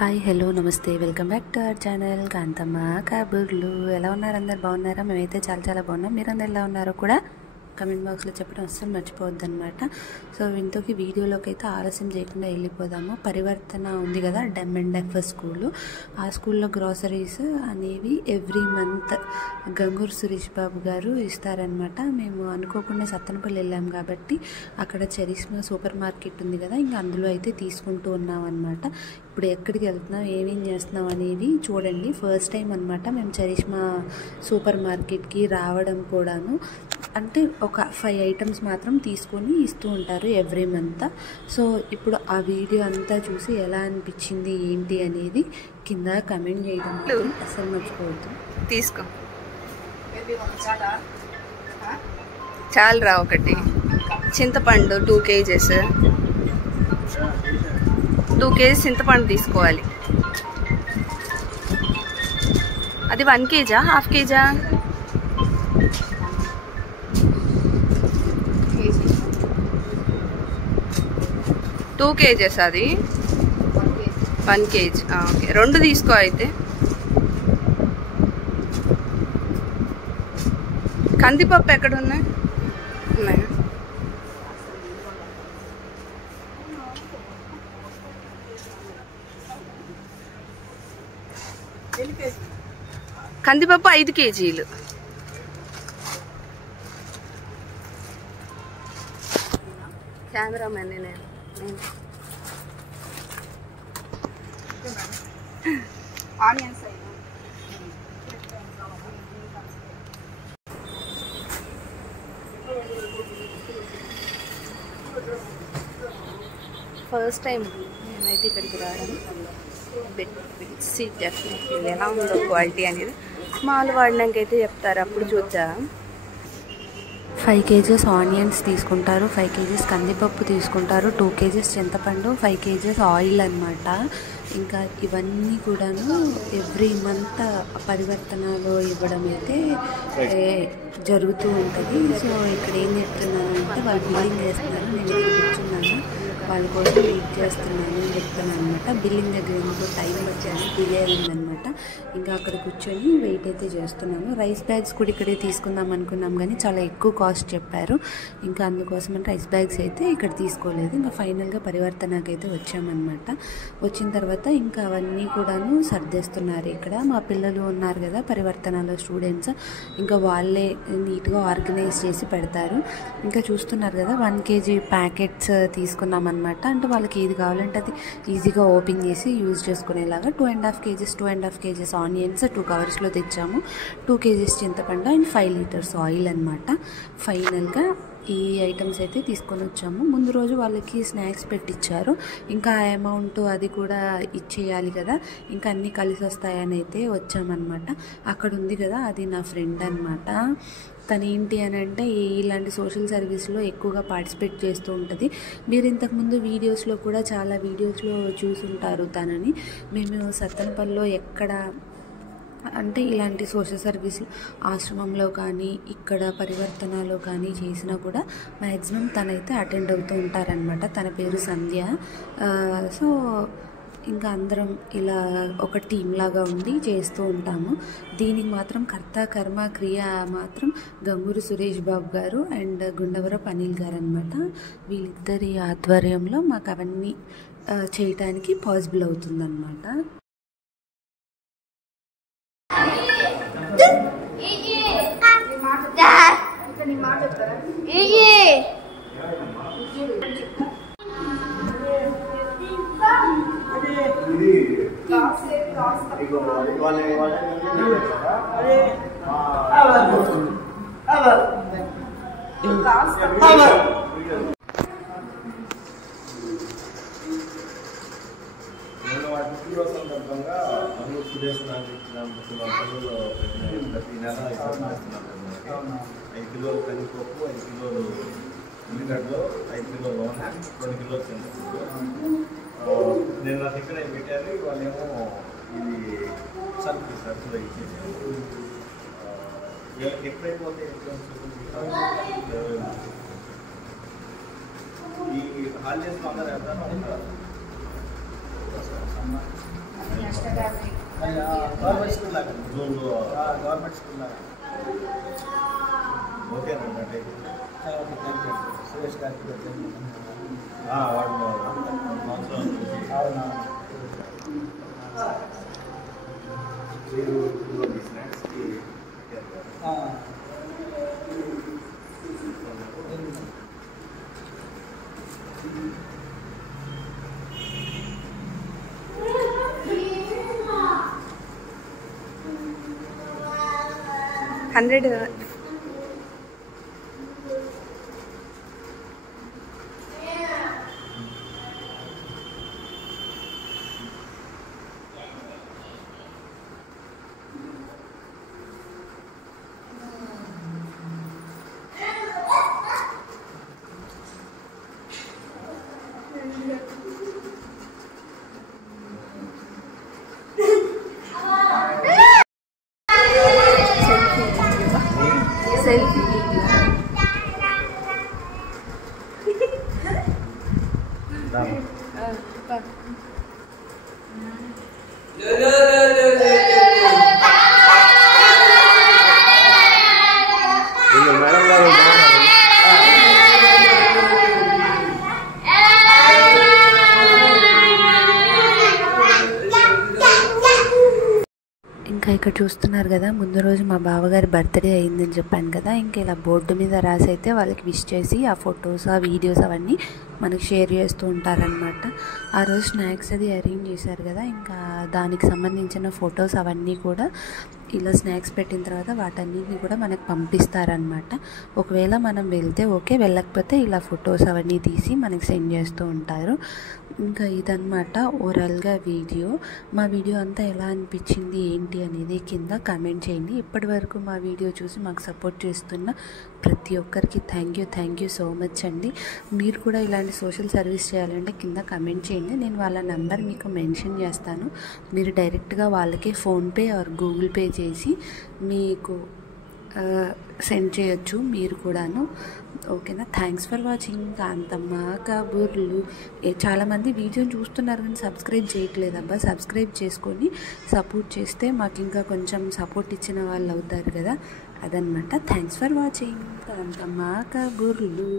Hi hello నమస్తే welcome back to our channel Kanthamma Kaburlu. ఎలా ఉన్నారు? అందరు బాగున్నారా? మేమైతే చాలా బాగున్నాం. మీరందరూ ఎలా ఉన్నారో కూడా కమెంట్ బాక్స్లో చెప్పడం అస్సలు మర్చిపోవద్దు అనమాట. సో ఇంతకి వీడియోలోకి అయితే ఆలస్యం చేయకుండా వెళ్ళిపోదాము. పరివర్తన ఉంది కదా, డెమ్&డెఫ్ స్కూలు. ఆ స్కూల్లో గ్రాసరీస్ అనేవి ఎవ్రీ మంత్ గంగూరు సురేష్ బాబు గారు ఇస్తారనమాట. మేము అనుకోకుండా సత్తెనపల్లి వెళ్ళాం కాబట్టి అక్కడ చరిష్మా సూపర్ మార్కెట్ ఉంది కదా, ఇంకా అందులో అయితే తీసుకుంటూ ఉన్నాం అనమాట. ఇప్పుడు ఎక్కడికి వెళ్తున్నాం, ఏమేం చేస్తున్నాం అనేది చూడండి. ఫస్ట్ టైం అనమాట మేము చరిష్మా సూపర్ మార్కెట్కి రావడం కూడాను. అంటే ఒక 5 ఐటమ్స్ మాత్రం తీసుకొని ఇస్తూ ఉంటారు ఎవ్రీ మంత్. సో ఇప్పుడు ఆ వీడియో అంతా చూసి ఎలా అనిపించింది ఏంటి అనేది కింద కమెంట్ చేయడం అసలు మర్చిపోవద్దు. తీసుకో చాలు రా. ఒకటి చింతపండు 2 kgs, 2 kgs చింతపండు తీసుకోవాలి. అది 1 kg, ½ kg? 2 kgs అది 1 kg. ఓకే, 2 తీసుకో అయితే. కందిపప్పు ఎక్కడ ఉన్నాయా? కందిపప్పు 5 kgలు. కెమెరామెన్ నేను. ఆనియన్స్ ఫస్ట్ టైం నేనైతే ఇక్కడికి రావడం. డెఫినెట్లీ ఎలా ఉందో క్వాలిటీ అనేది మాల్ వాడినాకైతే చెప్తారు, అప్పుడు చూద్దాం. 5 kgs ఆనియన్స్ తీసుకుంటారు, 5 kgs కందిపప్పు తీసుకుంటారు, 2 kgs చింతపండు, 5 kgs ఆయిల్ అన్నమాట. ఇంకా ఇవన్నీ కూడాను ఎవ్రీ మంత్ పరివర్తనలో ఇవ్వడం అయితే జరుగుతూ ఉంటుంది. సో ఇక్కడ ఏం చెప్తున్నాను అంటే, వాళ్ళు బిల్లింగ్ చేస్తున్నారు, నేను ఇక్కడ కూర్చున్నాను, వాళ్ళ కోసం వెయిట్ చేస్తున్నాను అని చెప్తాను అనమాట. బిల్లింగ్ దగ్గర ఎందుకో టైం వచ్చేసి డిలే అయిందనమాట. ఇంకా అక్కడ కూర్చొని వెయిట్ అయితే చేస్తున్నాను. రైస్ బ్యాగ్స్ కూడా ఇక్కడే తీసుకుందాం అనుకున్నాం కానీ చాలా ఎక్కువ కాస్ట్ చెప్పారు. ఇంకా అందుకోసం అంటే రైస్ బ్యాగ్స్ అయితే ఇక్కడ తీసుకోలేదు. ఇంకా ఫైనల్గా పరివర్తనకి అయితే వచ్చామన్నమాట. వచ్చిన తర్వాత ఇంకా అవన్నీ కూడాను సర్దేస్తున్నారు. ఇక్కడ మా పిల్లలు ఉన్నారు కదా పరివర్తనలో స్టూడెంట్స్, ఇంకా వాళ్ళే నీట్గా ఆర్గనైజ్ చేసి పెడతారు. ఇంకా చూస్తున్నారు కదా 1 kg ప్యాకెట్స్ తీసుకున్నాం అనమాట. అంటే వాళ్ళకి ఏది కావాలంటే అది ఈజీగా ఓపెన్ చేసి యూజ్ చేసుకునేలాగా 2.5 kgs ఆనియన్స్ 2 కవర్స్లో తెచ్చాము, 2 kgs చింతపండు అండ్ 5 liters ఆయిల్ అనమాట. ఫైనల్గా ఈ ఐటమ్స్ అయితే తీసుకొని వచ్చాము. ముందు రోజు వాళ్ళకి స్నాక్స్ పెట్టించారు, ఇంకా ఆ అమౌంట్ అది కూడా ఇచ్చేయాలి కదా, ఇంకా అన్నీ కలిసి వస్తాయని అయితే వచ్చామన్నమాట. అక్కడ ఉంది కదా, అది నా ఫ్రెండ్ అనమాట. తను ఏంటి అని అంటే ఇలాంటి సోషల్ సర్వీస్లో ఎక్కువగా పార్టిసిపేట్ చేస్తూ ఉంటుంది. మీరు ఇంతకుముందు వీడియోస్లో కూడా చాలా వీడియోస్లో చూసుంటారు తనని. మేము సత్తెనపల్లిలో ఎక్కడ అంటే ఇలాంటి సోషల్ సర్వీస్ ఆశ్రమంలో కానీ ఇక్కడ పరివర్తనలో కానీ చేసినా కూడా మ్యాక్సిమం తనైతే అటెండ్ అవుతూ ఉంటారనమాట. తన పేరు సంధ్య. సో ఇంకా అందరం ఇలా ఒక టీం లాగా ఉండి చేస్తూ ఉంటాము. దీనికి మాత్రం కర్త కర్మ క్రియ మాత్రం గంగూరు సురేష్ బాబు గారు అండ్ గుండవరపు అనిల్ గారు అనమాట. వీళ్ళిద్దరి ఆధ్వర్యంలో మాకు అవన్నీ చేయటానికి పాసిబుల్ అవుతుందన్నమాట. ప్రతి నెల 5 కిలోలు కందిపప్పు, 5 కిలోలు ఉల్లిగడ్డలు, 5 కిలోలు ఆనియన్, 2 కిలోలు చింతపండు. నేను నా దగ్గర పెట్టాను, వాళ్ళేమో ఇది సరుకులు ఇచ్చేసాను. వీళ్ళకి ఎప్పుడైపోతే ఈ హాలిడేస్లో అందరూ వెళ్తాను. గవర్నమెంట్ స్కూల్ లాగా జూన్లో గవర్నమెంట్ స్కూల్ లాగా ఓకేనండి అంటే సురేష్ గారికి వాడు సంవత్సరాల నుంచి మీరు స్నాక్స్కి హండ్రెడ్ సెల్ఫీ మేడం గారు ఇంకా ఇక్కడ చూస్తున్నారు కదా, ముందు రోజు మా బావగారి బర్త్డే అయిందని చెప్పాను కదా. ఇంకా ఇలా బోర్డు మీద రాసి అయితే వాళ్ళకి విష్ చేసి ఆ ఫొటోస్ ఆ వీడియోస్ అవన్నీ మనకి షేర్ చేస్తూ ఉంటారనమాట. ఆ రోజు స్నాక్స్ అది అరేంజ్ చేశారు కదా, ఇంకా దానికి సంబంధించిన ఫొటోస్ అవన్నీ కూడా ఇలా స్నాక్స్ పెట్టిన తర్వాత వాటన్నిటిని కూడా మనకు పంపిస్తారనమాట. ఒకవేళ మనం వెళ్తే ఓకే, వెళ్ళకపోతే ఇలా ఫొటోస్ అవన్నీ తీసి మనకి సెండ్ చేస్తూ ఉంటారు. ఇంకా ఇదన్నమాట ఓవరాల్గా వీడియో. మా వీడియో అంతా ఎలా అనిపించింది ఏంటి అనేది కింద కామెంట్ చేయండి. ఇప్పటి వరకు మా వీడియో చూసి మాకు సపోర్ట్ చేస్తున్న ప్రతి ఒక్కరికి థ్యాంక్ యూ సో మచ్ అండి. మీరు కూడా ఇలాంటి సోషల్ సర్వీస్ చేయాలంటే కింద కామెంట్ చేయండి. నేను వాళ్ళ నెంబర్ మీకు మెన్షన్ చేస్తాను. మీరు డైరెక్ట్గా వాళ్ళకి ఫోన్పే ఆర్ గూగుల్ పే చేసి మీకు సెండ్ చేయొచ్చు మీరు కూడాను. ఓకేనా? Thanks for watching. కాంతమ్మ కబుర్లు. చాలామంది వీడియోని చూస్తున్నారు కానీ సబ్స్క్రైబ్ చేయట్లేదబ్బా. సబ్స్క్రైబ్ చేసుకొని సపోర్ట్ చేస్తే మాకు ఇంకా కొంచెం సపోర్ట్ ఇచ్చిన వాళ్ళు అవుతారు కదా, అదనమాట. Thanks for watching. కాంతమ్మ కబుర్లు.